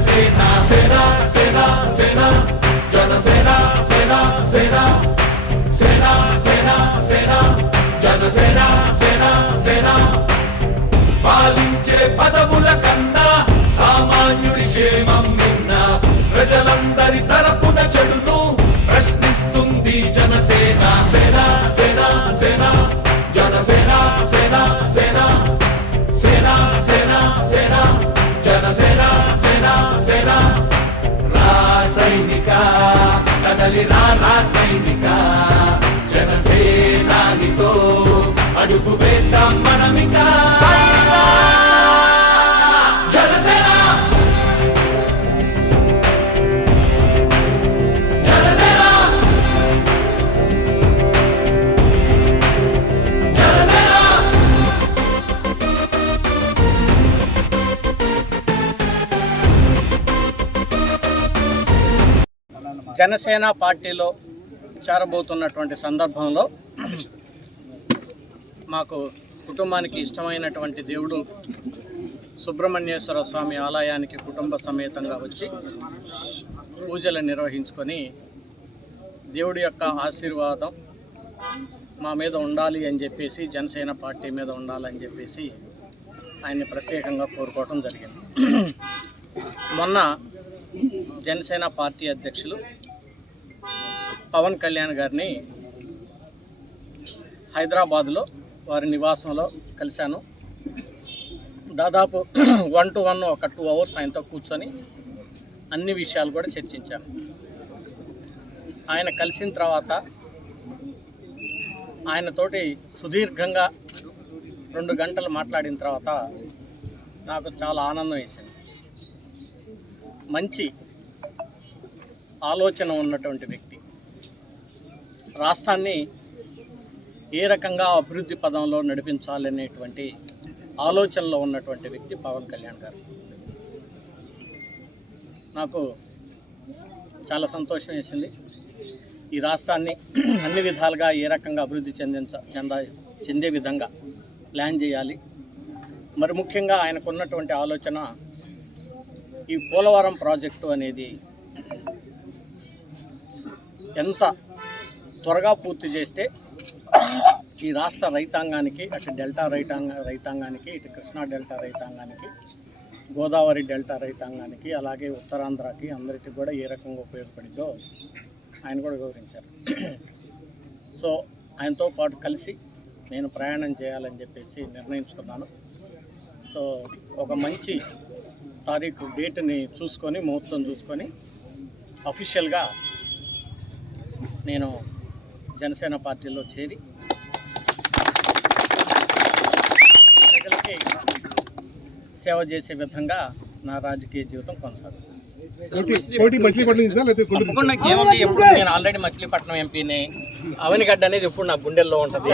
జనసేన సేన సేన సేన జనసేన సేన సేన సేన సేన సేన జనసేన సేన సేన పాలించే పదవుల కన్నా సామాన్యుడి క్షేమం నిన్న ప్రజలందరి తరపున చెడును ప్రశ్నిస్తుంది జనసేన సేన సేన సేన జనసేన సేన సేన సేన సేన సేన జనసేన సేన సేన రాసైనిక కదలి రాసైనిక జనసేనానితో అడుగు వేద్దాం మనమిక జనసేన జనసేన జనసేన జనసేన పార్టీలో చేరబోతున్నటువంటి సందర్భంలో మాకు కుటుంబానికి ఇష్టమైనటువంటి దేవుడు సుబ్రహ్మణ్యేశ్వర స్వామి ఆలయానికి కుటుంబ సమేతంగా వచ్చి పూజలు నిర్వహించుకొని దేవుడి యొక్క ఆశీర్వాదం మా మీద ఉండాలి అని చెప్పేసి జనసేన పార్టీ మీద ఉండాలని చెప్పేసి ఆయన్ని ప్రత్యేకంగా కోరుకోవడం జరిగింది. మొన్న జనసేన పార్టీ అధ్యక్షులు పవన్ కళ్యాణ్ గారిని హైదరాబాదులో వారి నివాసంలో కలిశాను. దాదాపు 1 to 1 ఒక 2 hours ఆయనతో కూర్చొని అన్ని విషయాలు కూడా చర్చించాను. ఆయన కలిసిన తర్వాత ఆయనతోటి సుదీర్ఘంగా 2 గంటలు మాట్లాడిన తర్వాత నాకు చాలా ఆనందం వేసింది. మంచి ఆలోచన ఉన్నటువంటి వ్యక్తి, రాష్ట్రాన్ని ఏ రకంగా అభివృద్ధి పదంలో నడిపించాలనేటువంటి ఆలోచనలో ఉన్నటువంటి వ్యక్తి పవన్ కళ్యాణ్ గారు. నాకు చాలా సంతోషం వేసింది. ఈ రాష్ట్రాన్ని అన్ని విధాలుగా ఏ రకంగా అభివృద్ధి చెందే విధంగా ప్లాన్ చేయాలి. మరి ముఖ్యంగా ఆయనకున్నటువంటి ఆలోచన ఈ పోలవరం ప్రాజెక్టు అనేది ఎంత త్వరగా పూర్తి చేస్తే ఈ రాష్ట్ర రైతాంగానికి, అటు డెల్టా రైతాంగానికి, ఇటు కృష్ణా డెల్టా రైతాంగానికి, గోదావరి డెల్టా రైతాంగానికి, అలాగే ఉత్తరాంధ్రకి అందరికీ కూడా ఏ రకంగా ఉపయోగపడిందో ఆయన కూడా వివరించారు. సో ఆయనతో పాటు కలిసి నేను ప్రయాణం చేయాలని చెప్పేసి నిర్ణయించుకున్నాను. సో ఒక మంచి తారీఖు డేట్ని చూసుకొని, ముహూర్తం చూసుకొని అఫీషియల్గా నేను జనసేన పార్టీలో చేరి ప్రజలకి సేవ చేసే విధంగా నా రాజకీయ జీవితం కొనసాగుతుంది. తప్పకుండా ఏముంది, ఎప్పుడు నేను ఆల్రెడీ మచిలీపట్నం ఎంపీని, అవనిగడ్డ అనేది ఎప్పుడు నా గుండెల్లో ఉంటుంది.